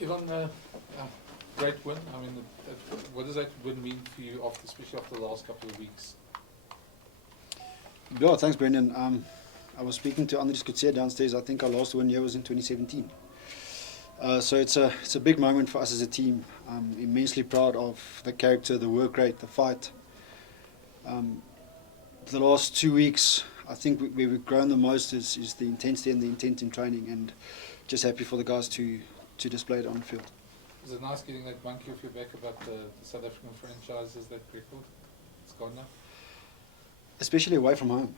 Ivan, great win. I mean, what does that win mean for you, especially after the last couple of weeks? Yeah, thanks, Brendan. I was speaking to Andries Kutsia downstairs. I think our last win here was in 2017. So it's a big moment for us as a team. I'm immensely proud of the character, the work rate, the fight. The last 2 weeks, I think where we've grown the most is the intensity and the intent in training, and just happy for the guys to display it on the field. Is it nice getting that monkey off your back about the South African franchises, that record? It's gone now? Especially away from home.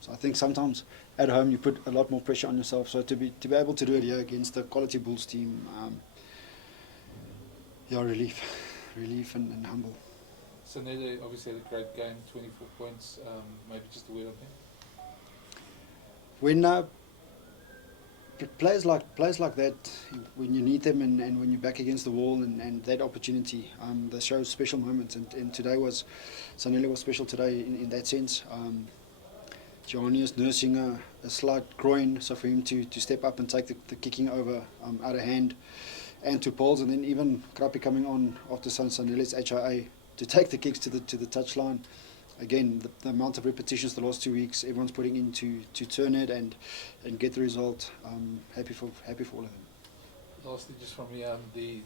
So I think sometimes at home you put a lot more pressure on yourself. So to be able to do it here against the quality Bulls team, relief and humble. Sanele obviously had a great game, 24 points. Maybe just a word on him. When players like that, when you need them and when you're back against the wall and that opportunity, they show special moments. And today Sanele was special today in that sense. Giovanni is nursing a slight groin, so for him to step up and take the kicking over out of hand, and to Pauls, and then even Krapi coming on after Sanele's HIA to take the kicks to the touchline. Again, the amount of repetitions the last 2 weeks, everyone's putting in to turn it and get the result. Happy for all of them. Lastly, just from me, the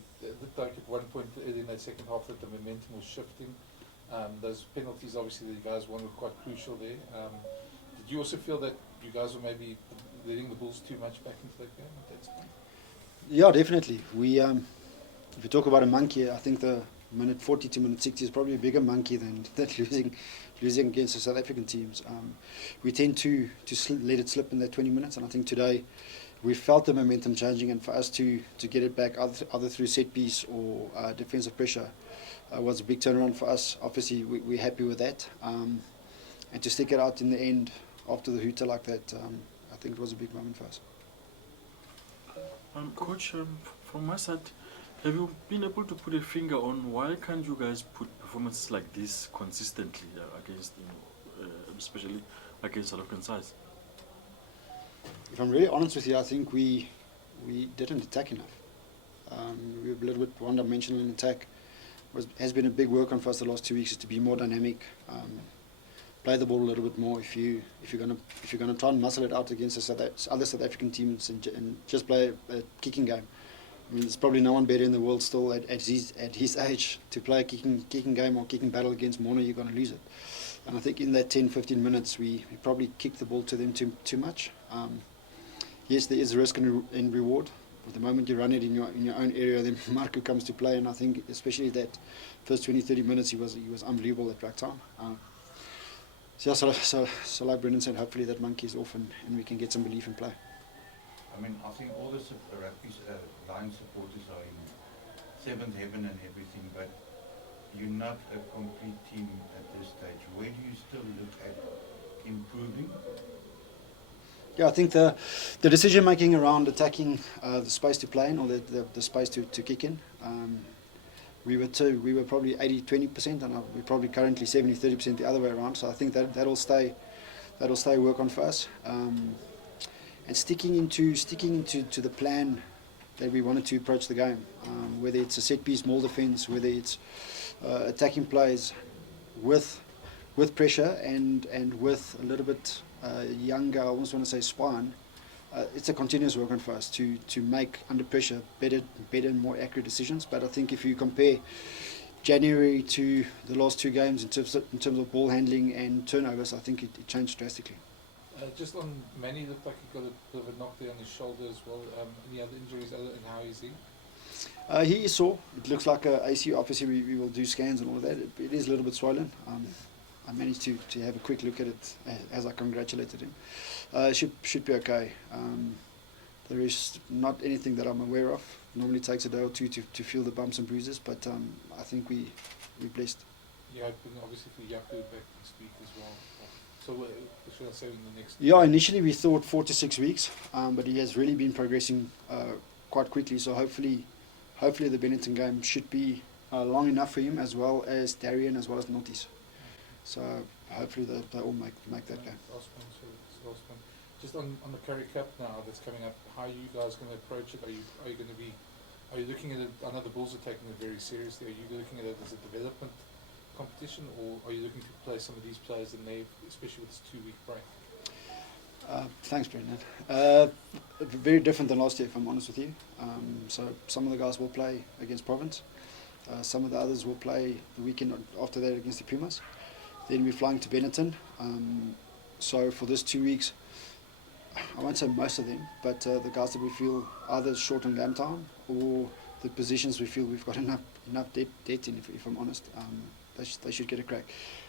take at one point early in that second half that the momentum was shifting. Those penalties, obviously, the guys won, were quite crucial there. Did you also feel that you guys were maybe letting the Bulls too much back into that game at that point? Yeah, definitely. We, if you talk about a monkey, I think the minute 40 to minute 60 is probably a bigger monkey than losing against the South African teams. We tend to let it slip in that 20 minutes, and I think today we felt the momentum changing, and for us to get it back either through set piece or defensive pressure was a big turnaround for us. Obviously, we're happy with that, and to stick it out in the end after the hooter like that, I think it was a big moment for us. Coach, from my side, have you been able to put a finger on why can't you guys put performances like this consistently against, especially against South African sides? If I'm really honest with you, I think we didn't attack enough. We were a little bit one-dimensional in attack. Has been a big work on for us the last 2 weeks, is to be more dynamic, play the ball a little bit more. If you're gonna try and muscle it out against the other South African teams and just play a kicking game. I mean, there's probably no one better in the world still at his age to play a kicking game or kicking battle against Mono. You're going to lose it. And I think in that 10-15 minutes, we probably kicked the ball to them too much. Yes, there is risk and reward. But the moment you run it in your own area, then Marco comes to play. And I think especially that first 20-30 minutes, he was unbelievable at track time. So like Brendan said, hopefully that monkey is off and we can get some belief in play. I mean, I think all the rugby line supporters are in seventh heaven and everything, but you're not a complete team at this stage. Where do you still look at improving? Yeah, I think the decision making around attacking the space to play in, or the space to kick in, we were probably 80-20%, and we're probably currently 70-30% the other way around. So I think that'll stay work on for us. And sticking into the plan that we wanted to approach the game, whether it's a set piece, small defence, whether it's attacking plays with pressure and with a little bit younger, I almost want to say spine. It's a continuous work on for us to make under pressure better and more accurate decisions. But I think if you compare January to the last 2 games in terms of ball handling and turnovers, I think it changed drastically. Just on Manny, looked like he got a bit of a knock there on his shoulder as well. Any other injuries other than how is he? He is sore. It looks like a AC. Obviously, we will do scans and all of that. It is a little bit swollen. I managed to have a quick look at it as I congratulated him. Should be okay. There is not anything that I'm aware of. Normally takes a day or two to feel the bumps and bruises, but I think we're blessed. Yeah, obviously for Yaku back next week as well. So should I say in the next? Yeah, initially we thought 4 to 6 weeks, but he has really been progressing quite quickly. So hopefully the Benetton game should be long enough for him, as well as Darian, as well as Notis. So hopefully they all make that game. Last one. Just on the Curry Cup now that's coming up, how are you guys going to approach it? Are you going to be, are you looking at it, I know the Bulls are taking it very seriously, are you looking at it as a development competition, or are you looking to play some of these players in there, especially with this 2-week break? Thanks, Brendan. Very different than last year, if I'm honest with you. So some of the guys will play against Province. Some of the others will play the weekend after that against the Pumas. Then we're flying to Benetton. So for this 2 weeks, I won't say most of them, but the guys that we feel either short on game time or the positions we feel we've got enough depth in, if I'm honest, they should get a crack.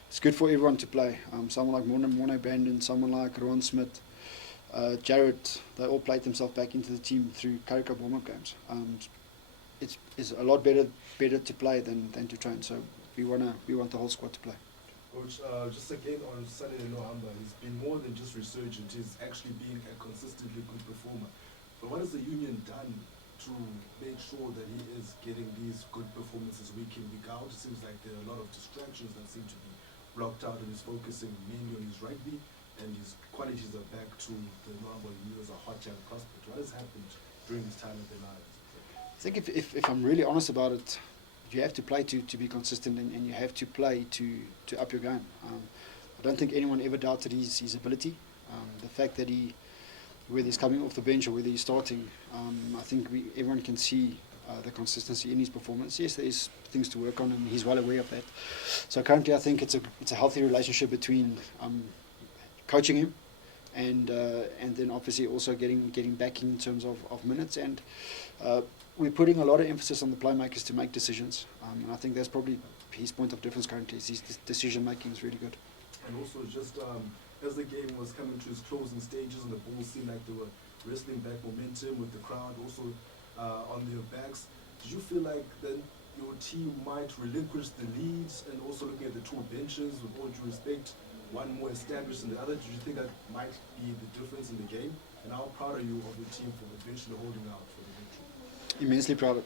It's good for everyone to play. Someone like Morne Brandon, someone like Rooyen Smith, Jared, they all played themselves back into the team through Curry Cup warm-up games. It's a lot better to play than to train. So we want the whole squad to play. Coach, just again on Saturday Nohamba, he's been more than just resurgent. He's actually been a consistently good performer. But what has the union done to make sure that he is getting these good performances week in, week out? It seems like there are a lot of distractions that seem to be blocked out, and he's focusing mainly on his rugby, and his qualities are back to the Nohamba he knew as a hot young prospect. What has happened during his time at the Lions? I think if I'm really honest about it, you have to play to be consistent, and you have to play to up your game. I don't think anyone ever doubted his ability. The fact that whether he's coming off the bench or whether he's starting, I think everyone can see the consistency in his performance. Yes, there is things to work on, and he's well aware of that. So currently, I think it's a healthy relationship between coaching him and then obviously also getting back in terms of minutes, and we're putting a lot of emphasis on the playmakers to make decisions, and I think that's probably his point of difference currently. His decision making is really good. And also just as the game was coming to its closing stages and the Bulls seemed like they were wrestling back momentum with the crowd also on their backs, did you feel like then your team might relinquish the leads, and also looking at the two benches, with all due respect, one more established than the other, did you think that might be the difference in the game? And how proud are you of the team for eventually holding out for the victory? Immensely proud.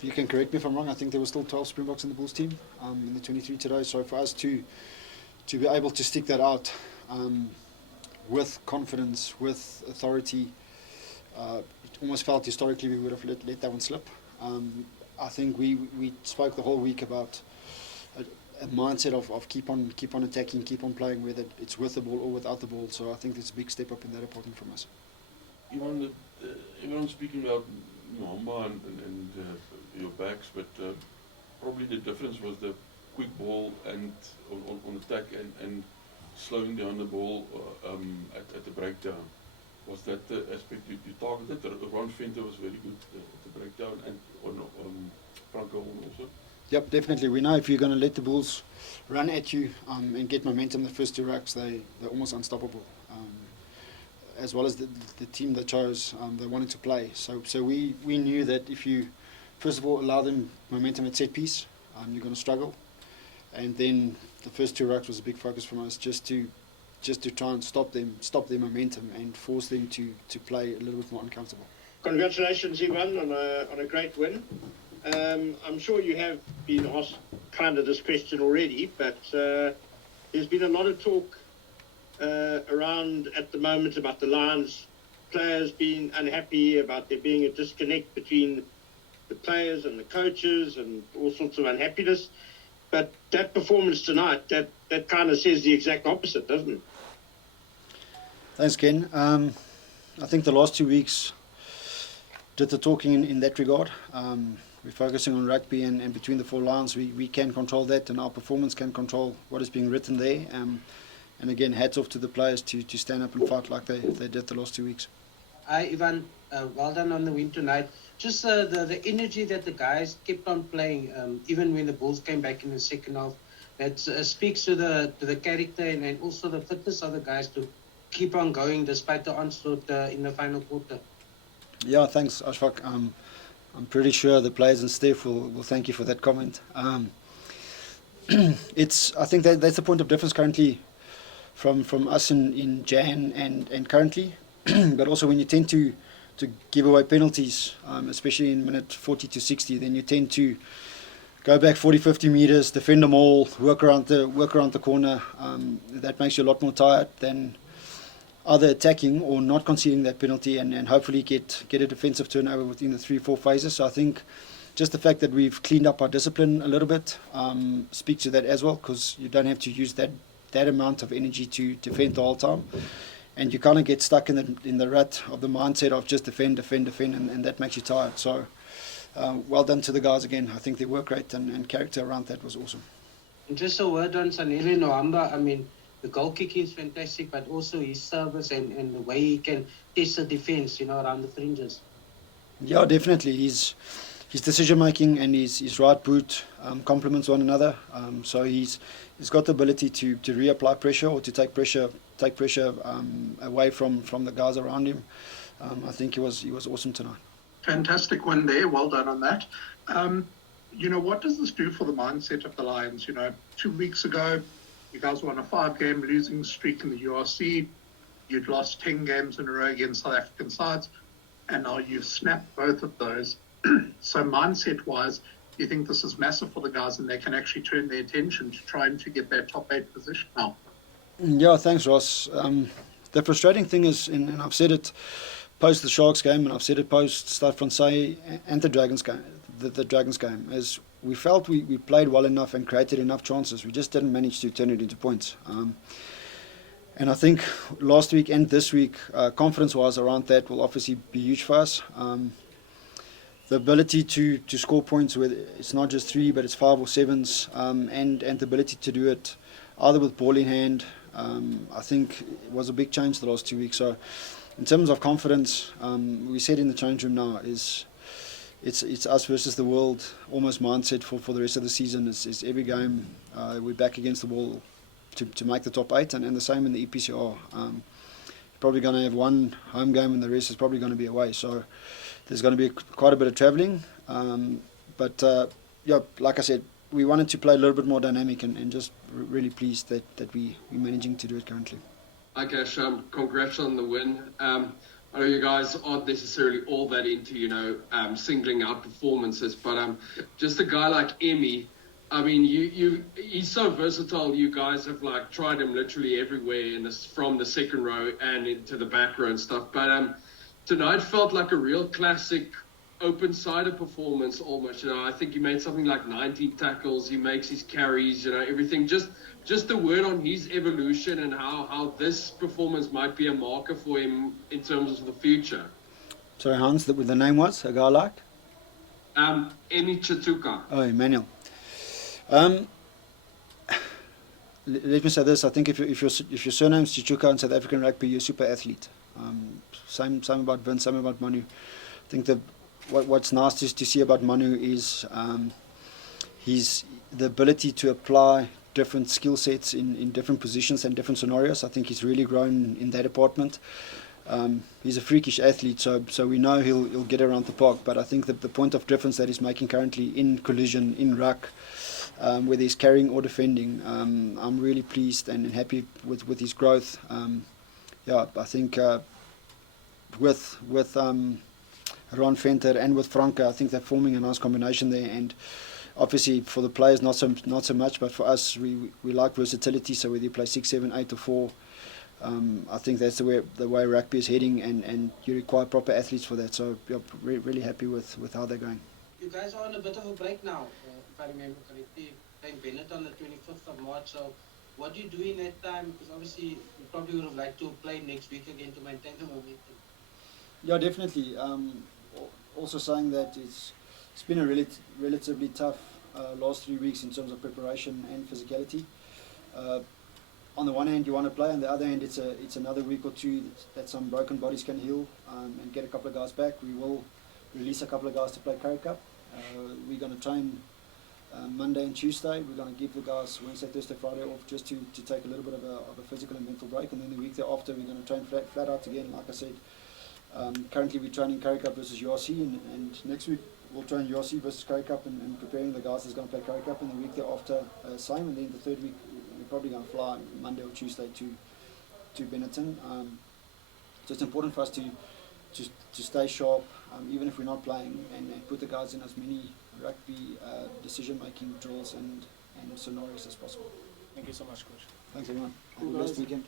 You can correct me if I'm wrong. I think there were still 12 Springboks in the Bulls team in the 23 today. So for us to be able to stick that out with confidence, with authority, it almost felt historically we would have let that one slip. I think we spoke the whole week about a mindset of keep on attacking, keep on playing, whether it's with the ball or without the ball. So I think it's a big step up in that department from us. Everyone's speaking about Nohamba and your backs, but probably the difference was the quick ball and on attack and slowing down the ball at the breakdown. Was that the aspect you targeted? Ron Venter was very good at the breakdown, and on Franco also? Yep, definitely. We know if you're going to let the Bulls run at you and get momentum the first two racks, they're almost unstoppable. As well as the team that chose, they wanted to play. So we knew that if you, first of all, allow them momentum at set piece, you're going to struggle. And then the first two racks was a big focus from us, just to try and stop their momentum and force them to play a little bit more uncomfortable. Congratulations, Ivan, on a great win. I'm sure you have been asked kind of this question already, but there's been a lot of talk around at the moment about the Lions players being unhappy, about there being a disconnect between the players and the coaches and all sorts of unhappiness. But that performance tonight, that kind of says the exact opposite, doesn't it? Thanks, Ken. I think the last 2 weeks did the talking in that regard. We're focusing on rugby, and between the four lines, we can control that, and our performance can control what is being written there. And again, hats off to the players to stand up and fight like they did the last 2 weeks. Hi, Ivan. Well done on the win tonight. Just the energy that the guys kept on playing, even when the Bulls came back in the second half, that speaks to the character and also the fitness of the guys to keep on going despite the onslaught in the final quarter. Yeah, thanks, Ashfaq. I'm pretty sure the players and staff will thank you for that comment. I think that's the point of difference currently from us in Jan and currently, but also when you tend to give away penalties, especially in minute 40 to 60, then you tend to go back 40-50 meters, defend them all, work around the corner. That makes you a lot more tired than either attacking or not conceding that penalty and hopefully get a defensive turnover within the 3-4 phases. So I think just the fact that we've cleaned up our discipline a little bit speaks to that as well, because you don't have to use that amount of energy to defend the whole time. And you kind of get stuck in the rut of the mindset of just defend, and that makes you tired. So well done to the guys again. I think their work rate and character around that was awesome. And just a word on Sanele Nohamba. I mean, the goal kicking is fantastic, but also his service and the way he can test the defence, around the fringes. Yeah, definitely. His decision making and his right boot complements one another. So he's got the ability to reapply pressure or to take pressure away from the guys around him. I think he was awesome tonight. Fantastic win there. Well done on that. What does this do for the mindset of the Lions? 2 weeks ago, you guys were on a 5-game losing streak in the URC. You'd lost 10 games in a row against South African sides, and now you've snapped both of those. So mindset-wise, do you think this is massive for the guys and they can actually turn their attention to trying to get that top 8 position now? Yeah, thanks, Ross. The frustrating thing is, and I've said it post the Sharks game, and I've said it post Stade Francais and the Dragons game, the Dragons game, is we felt we played well enough and created enough chances. We just didn't manage to turn it into points. And I think last week and this week, confidence-wise around that will obviously be huge for us. The ability to score points with it's not just 3 but it's 5 or 7s, and the ability to do it either with ball in hand, I think it was a big change the last 2 weeks. So in terms of confidence, we said in the change room now is it's us versus the world almost mindset for the rest of the season. Is every game we're back against the wall to make the top 8, and the same in the EPCR. Probably going to have one home game and the rest is probably going to be away. So there's going to be quite a bit of travelling. But like I said, we wanted to play a little bit more dynamic and just really pleased that we're managing to do it currently. Hi Cash, congrats on the win. I know you guys aren't necessarily all that into, singling out performances, but just a guy like Emmy, I mean, he's so versatile. You guys have tried him literally everywhere from the second row and into the back row and stuff. But tonight felt like a real classic open-sided performance almost. I think he made something like 19 tackles. He makes his carries, everything. Just a word on his evolution and how this performance might be a marker for him in terms of the future. Sorry, Hans, the name was a guy like? Emi Chatuka. Oh, Emmanuel. Let me say this. I think if your surname's Chichuka in South African rugby, you're a super athlete. Same about Vince, same about Manu. I think what's nice to see about Manu is the ability to apply different skill sets in different positions and different scenarios. I think he's really grown in that department. He's a freakish athlete, so we know he'll get around the park. But I think that the point of difference that he's making currently in collision, in ruck, whether he's carrying or defending, I'm really pleased and happy with his growth. I think with Ron Venter and with Franca, I think they're forming a nice combination there. And obviously for the players not so much, but for us we like versatility. So whether you play 6, 7, 8 or 4, I think that's the way rugby is heading, and you require proper athletes for that. So really happy with how they're going. You guys are on a bit of a break now, if I remember correctly, playing Bennett on the 25th of March. So what do you do in that time? Because obviously you probably would have liked to play next week again to maintain the momentum. Yeah, definitely. Also saying that it's been a relatively tough last 3 weeks in terms of preparation and physicality. On the one hand you want to play, on the other hand it's another week or 2 that some broken bodies can heal and get a couple of guys back. We will release a couple of guys to play Currie Cup. We're going to train Monday and Tuesday. We're going to give the guys Wednesday, Thursday, Friday off just to take a little bit of a physical and mental break, and then the week thereafter we're going to train flat out again. Like I said, currently we're training Currie Cup versus URC, and next week we'll train URC versus Currie Cup and preparing the guys that's going to play Currie Cup, and the week thereafter same, and then the third week we're probably going to fly Monday or Tuesday to Benetton. So it's important for us to stay sharp, even if we're not playing, and put the guys in as many rugby decision-making drills and scenarios as possible. Thank you so much, Coach. Thanks everyone. Have a blessed weekend.